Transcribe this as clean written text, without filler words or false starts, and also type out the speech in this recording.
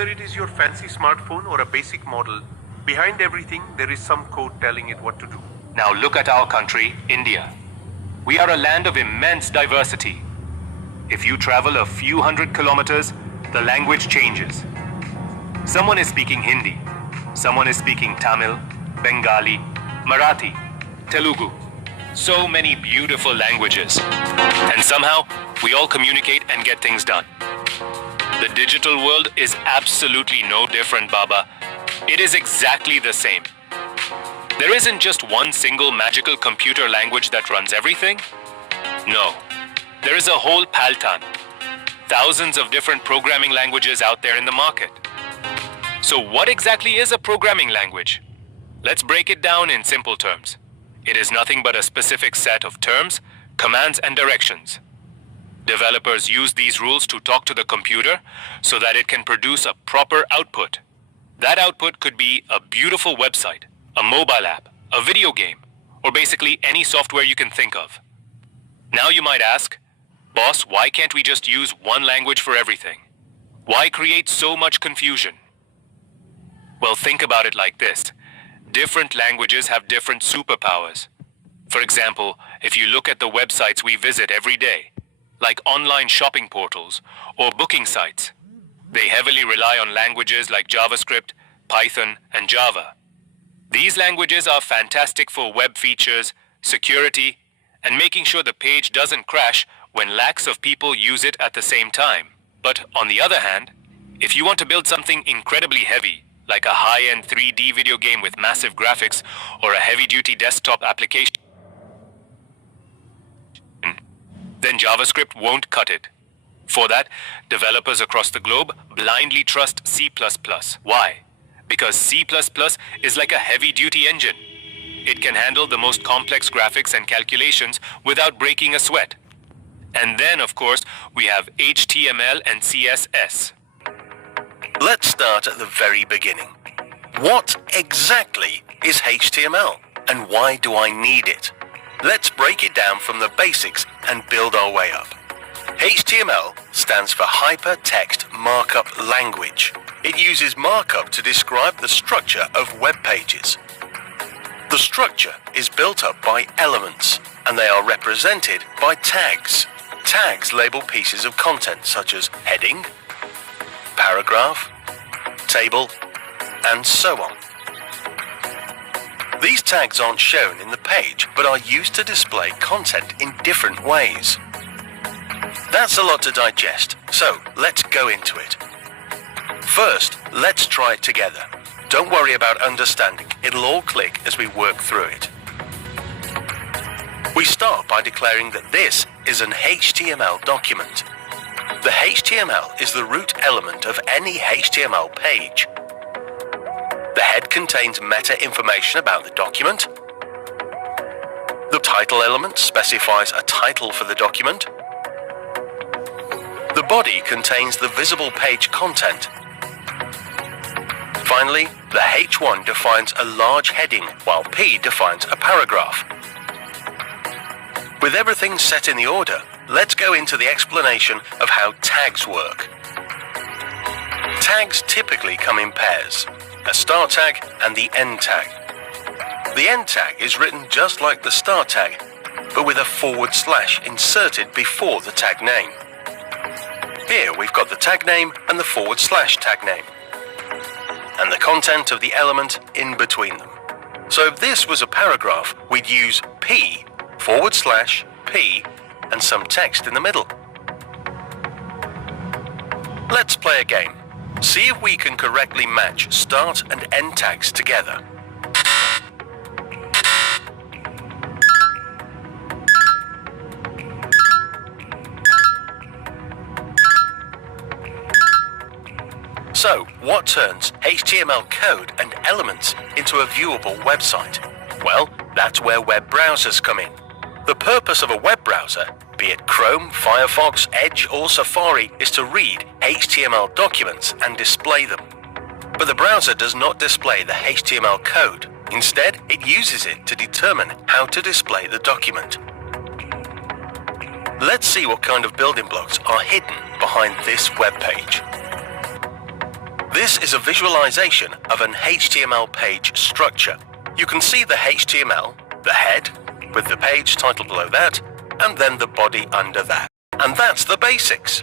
Whether it is your fancy smartphone or a basic model, behind everything there is some code telling it what to do. Now look at our country, India. We are a land of immense diversity. If you travel a few hundred kilometers, the language changes. Someone is speaking Hindi, someone is speaking Tamil, Bengali, Marathi, Telugu. So many beautiful languages. And somehow, we all communicate and get things done. The digital world is absolutely no different, Baba. It is exactly the same. There isn't just one single magical computer language that runs everything. No, there is a whole paltan. Thousands of different programming languages out there in the market. So what exactly is a programming language? Let's break it down in simple terms. It is nothing but a specific set of terms, commands, and directions. Developers use these rules to talk to the computer so that it can produce a proper output. That output could be a beautiful website, a mobile app, a video game, or basically any software you can think of. Now you might ask, boss, why can't we just use one language for everything? Why create so much confusion? Well, think about it like this. Different languages have different superpowers. For example, if you look at the websites we visit every day, like online shopping portals or booking sites, they heavily rely on languages like JavaScript, Python, and Java. These languages are fantastic for web features, security, and making sure the page doesn't crash when lakhs of people use it at the same time. But on the other hand, if you want to build something incredibly heavy, like a high-end 3D video game with massive graphics or a heavy-duty desktop application, then JavaScript won't cut it. For that, developers across the globe blindly trust C++. Why? Because C++ is like a heavy-duty engine. It can handle the most complex graphics and calculations without breaking a sweat. And then, of course, we have HTML and CSS. Let's start at the very beginning. What exactly is HTML, and why do I need it? Let's break it down from the basics and build our way up. HTML stands for Hypertext Markup Language. It uses markup to describe the structure of web pages. The structure is built up by elements, and they are represented by tags. Tags label pieces of content such as heading, paragraph, table, and so on. These tags aren't shown in the page, but are used to display content in different ways. That's a lot to digest, so let's go into it. First, let's try it together. Don't worry about understanding, it'll all click as we work through it. We start by declaring that this is an HTML document. The HTML is the root element of any HTML page. The head contains meta information about the document. The title element specifies a title for the document. The body contains the visible page content. Finally, the H1 defines a large heading, while P defines a paragraph. With everything set in the order, let's go into the explanation of how tags work. Tags typically come in pairs, a start tag and the end tag. The end tag is written just like the start tag, but with a / inserted before the tag name. Here we've got the tag name and the / tag name, and the content of the element in between them. So if this was a paragraph, we'd use P / P and some text in the middle. Let's play a game. See if we can correctly match start and end tags together. So, what turns HTML code and elements into a viewable website? Well, that's where web browsers come in. The purpose of a web browser, be it Chrome, Firefox, Edge, or Safari, is to read HTML documents and display them. But the browser does not display the HTML code. Instead, it uses it to determine how to display the document. Let's see what kind of building blocks are hidden behind this web page. This is a visualization of an HTML page structure. You can see the HTML, the head, with the page title below that, and then the body under that. And that's the basics.